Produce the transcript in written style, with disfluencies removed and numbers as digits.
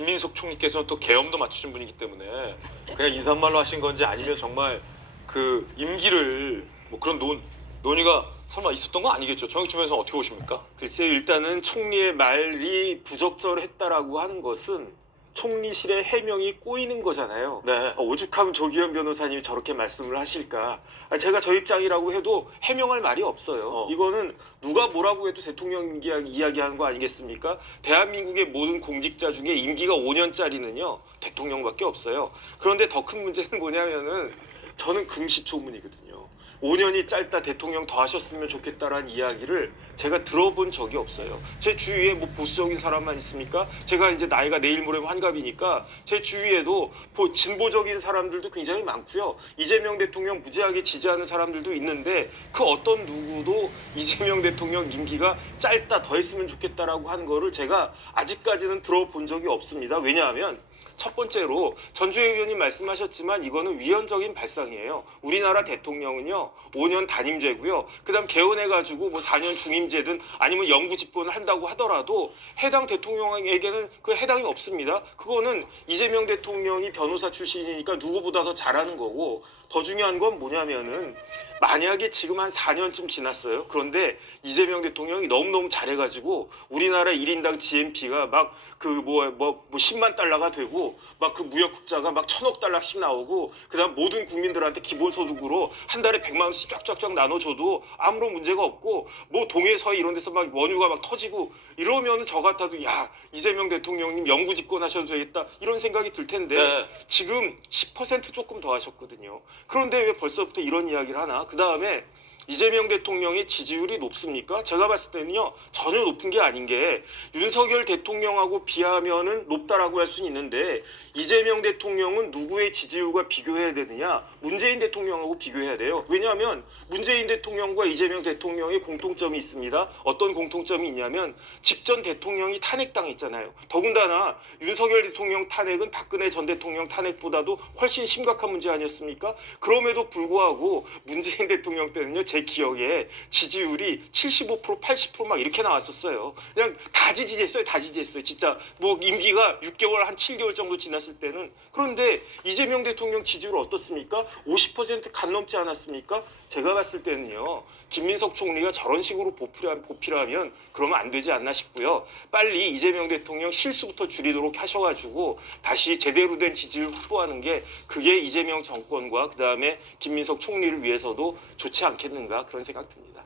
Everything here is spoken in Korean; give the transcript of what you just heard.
김민석 총리께서는 또 계엄도 맞추신 분이기 때문에 그냥 인사말로 하신 건지 아니면 정말 그 임기를 뭐 그런 논의가 설마 있었던 건 아니겠죠? 정익주변에서 어떻게 보십니까? 글쎄요, 일단은 총리의 말이 부적절했다라고 하는 것은 총리실의 해명이 꼬이는 거잖아요. 네. 오죽하면 조기현 변호사님이 저렇게 말씀을 하실까. 제가 저 입장이라고 해도 해명할 말이 없어요. 이거는 누가 뭐라고 해도 대통령 이야기하는 거 아니겠습니까? 대한민국의 모든 공직자 중에 임기가 5년짜리는요 대통령밖에 없어요. 그런데 더 큰 문제는 뭐냐면은 저는 금시초문이거든요. 5년이 짧다, 대통령 더 하셨으면 좋겠다라는 이야기를 제가 들어본 적이 없어요. 제 주위에 뭐 보수적인 사람만 있습니까? 제가 이제 나이가 내일 모레면 환갑이니까 제 주위에도 진보적인 사람들도 굉장히 많고요. 이재명 대통령 무지하게 지지하는 사람들도 있는데 그 어떤 누구도 이재명 대통령 임기가 짧다, 더 했으면 좋겠다라고 하는 거를 제가 아직까지는 들어본 적이 없습니다. 왜냐하면 첫 번째로 전주혜 의원님 말씀하셨지만 이거는 위헌적인 발상이에요. 우리나라 대통령은요 5년 단임제고요. 그다음 개헌해가지고 뭐 4년 중임제든 아니면 영구 집권을 한다고 하더라도 해당 대통령에게는 그 해당이 없습니다. 그거는 이재명 대통령이 변호사 출신이니까 누구보다 더 잘하는 거고, 더 중요한 건 뭐냐면은 만약에 지금 한 4년쯤 지났어요. 그런데 이재명 대통령이 너무너무 잘해가지고 우리나라 1인당 GNP가 막 그 10만 달러가 되고 막 그 무역 흑자가 막 1,000억 달러씩 나오고, 그다음 모든 국민들한테 기본소득으로 한 달에 100만 원씩 쫙쫙쫙 나눠줘도 아무런 문제가 없고, 뭐 동해 서해 이런 데서 막 원유가 막 터지고 이러면은 저 같아도 야, 이재명 대통령님 영구 집권하셔도 되겠다 이런 생각이 들 텐데 네. 지금 10% 조금 더 하셨거든요. 그런데 왜 벌써부터 이런 이야기를 하나? 그 다음에 이재명 대통령의 지지율이 높습니까? 제가 봤을 때는요 전혀 높은 게 아닌 게, 윤석열 대통령하고 비하면은 높다라고 할 수는 있는데 이재명 대통령은 누구의 지지율과 비교해야 되느냐? 문재인 대통령하고 비교해야 돼요. 왜냐하면 문재인 대통령과 이재명 대통령의 공통점이 있습니다. 어떤 공통점이 있냐면 직전 대통령이 탄핵당했잖아요. 더군다나 윤석열 대통령 탄핵은 박근혜 전 대통령 탄핵보다도 훨씬 심각한 문제 아니었습니까? 그럼에도 불구하고 문재인 대통령 때는요 제 기억에 지지율이 75% 80% 이렇게 나왔었어요. 그냥 다 지지했어요. 다 지지했어요. 진짜 뭐 임기가 6개월 한 7개월 정도 지났을 때는. 그런데 이재명 대통령 지지율 어떻습니까? 50%간 넘지 않았습니까? 제가 봤을 때는요 김민석 총리가 저런 식으로 보필하면 그러면 안 되지 않나 싶고요. 빨리 이재명 대통령 실수부터 줄이도록 하셔가지고 다시 제대로 된 지지율 확보하는 게, 그게 이재명 정권과 그 다음에 김민석 총리를 위해서도 좋지 않겠는가, 그런 생각 듭니다.